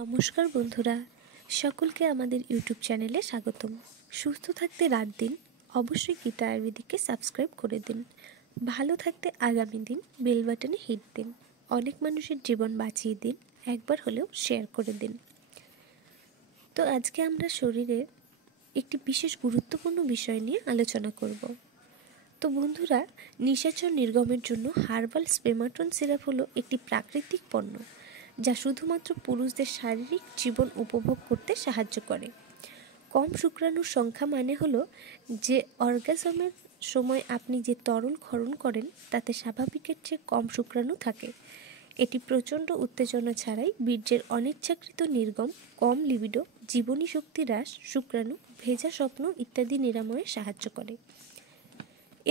নমস্কার বন্ধুরা, সকলকে আমাদের ইউটিউব চ্যানেলে স্বাগতম। সুস্থ থাকতে রাত দিন, অবশ্যই গীতা আয়ুর্বেদিককে সাবস্ক্রাইব করে দিন। ভালো থাকতে আগামী দিন বেল বাটনে হিট দিন। অনেক মানুষের জীবন বাঁচিয়ে দিন, একবার হলেও শেয়ার করে দিন। তো আজকে আমরা শরীরের একটি বিশেষ গুরুত্বপূর্ণ বিষয় নিয়ে আলোচনা করব। তো বন্ধুরা, নিশাচর নির্গমের জন্য হার্বাল স্পেমাটন সিরাপ হলো একটি প্রাকৃতিক পণ্য যা শুধুমাত্র পুরুষদের শারীরিক জীবন উপভোগ করতে সাহায্য করে। কম শুক্রাণুর সংখ্যা মানে হলো যে অর্গাজমের সময় আপনি যে তরল ক্ষরণ করেন তাতে স্বাভাবিকের চেয়ে কম শুক্রাণু থাকে। এটি প্রচণ্ড উত্তেজনা ছাড়াই বীর্যের অনিচ্ছাকৃত নির্গম, কম লিবিডো, জীবনী শক্তি হ্রাস, শুক্রাণু, ভেজা স্বপ্ন ইত্যাদি নিরাময়ে সাহায্য করে।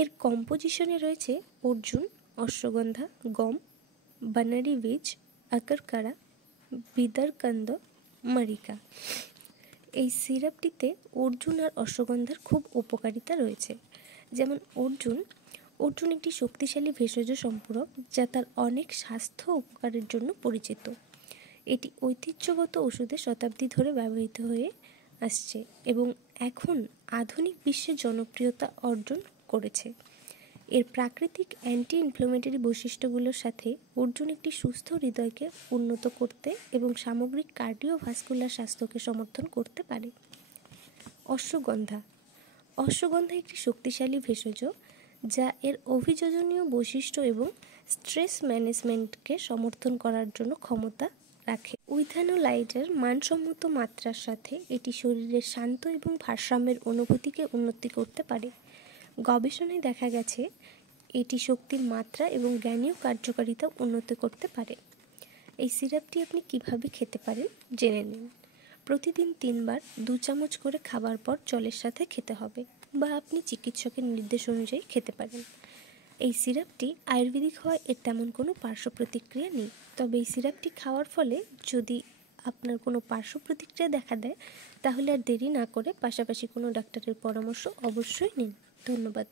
এর কম্পোজিশনে রয়েছে অর্জুন, অশ্বগন্ধা, গম, বানারি বীজ, আকরকারা, বিদারকান্দ, মারিকা। এই সিরাপটিতে অর্জুন আর অশ্বগন্ধার খুব উপকারিতা রয়েছে। যেমন অর্জুন একটি শক্তিশালী ভেষজ সম্পূরক যা তার অনেক স্বাস্থ্য উপকারের জন্য পরিচিত। এটি ঐতিহ্যগত ওষুধে শতাব্দী ধরে ব্যবহৃত হয়ে আসছে এবং এখন আধুনিক বিশ্বে জনপ্রিয়তা অর্জন করেছে। এর প্রাকৃতিক অ্যান্টি ইনফ্ল্যামেটরি বৈশিষ্ট্যগুলোর সাথে অর্জুন একটি সুস্থ হৃদয়কে উন্নত করতে এবং সামগ্রিক কার্ডিওভাস্কুলার স্বাস্থ্যকে সমর্থন করতে পারে। অশ্বগন্ধা একটি শক্তিশালী ভেষজ যা এর অভিযোজনীয় বৈশিষ্ট্য এবং স্ট্রেস ম্যানেজমেন্টকে সমর্থন করার জন্য ক্ষমতা রাখে। উইথানোলাইটের মানসম্মত মাত্রার সাথে এটি শরীরের শান্ত এবং ভারসাম্যের অনুভূতিকে উন্নতি করতে পারে। গবেষণায় দেখা গেছে এটি শক্তির মাত্রা এবং জ্ঞানীয় কার্যকারিতা উন্নত করতে পারে। এই সিরাপটি আপনি কিভাবে খেতে পারেন জেনে নিন। প্রতিদিন 3 বার 2 চামচ করে খাবার পর জলের সাথে খেতে হবে, বা আপনি চিকিৎসকের নির্দেশ অনুযায়ী খেতে পারেন। এই সিরাপটি আয়ুর্বেদিক হওয়ায় এর তেমন কোনো পার্শ্ব প্রতিক্রিয়া নেই। তবে এই সিরাপটি খাওয়ার ফলে যদি আপনার কোনো পার্শ্ব প্রতিক্রিয়া দেখা দেয় তাহলে আর দেরি না করে পাশাপাশি কোনো ডাক্তারের পরামর্শ অবশ্যই নিন। ধন্যবাদ।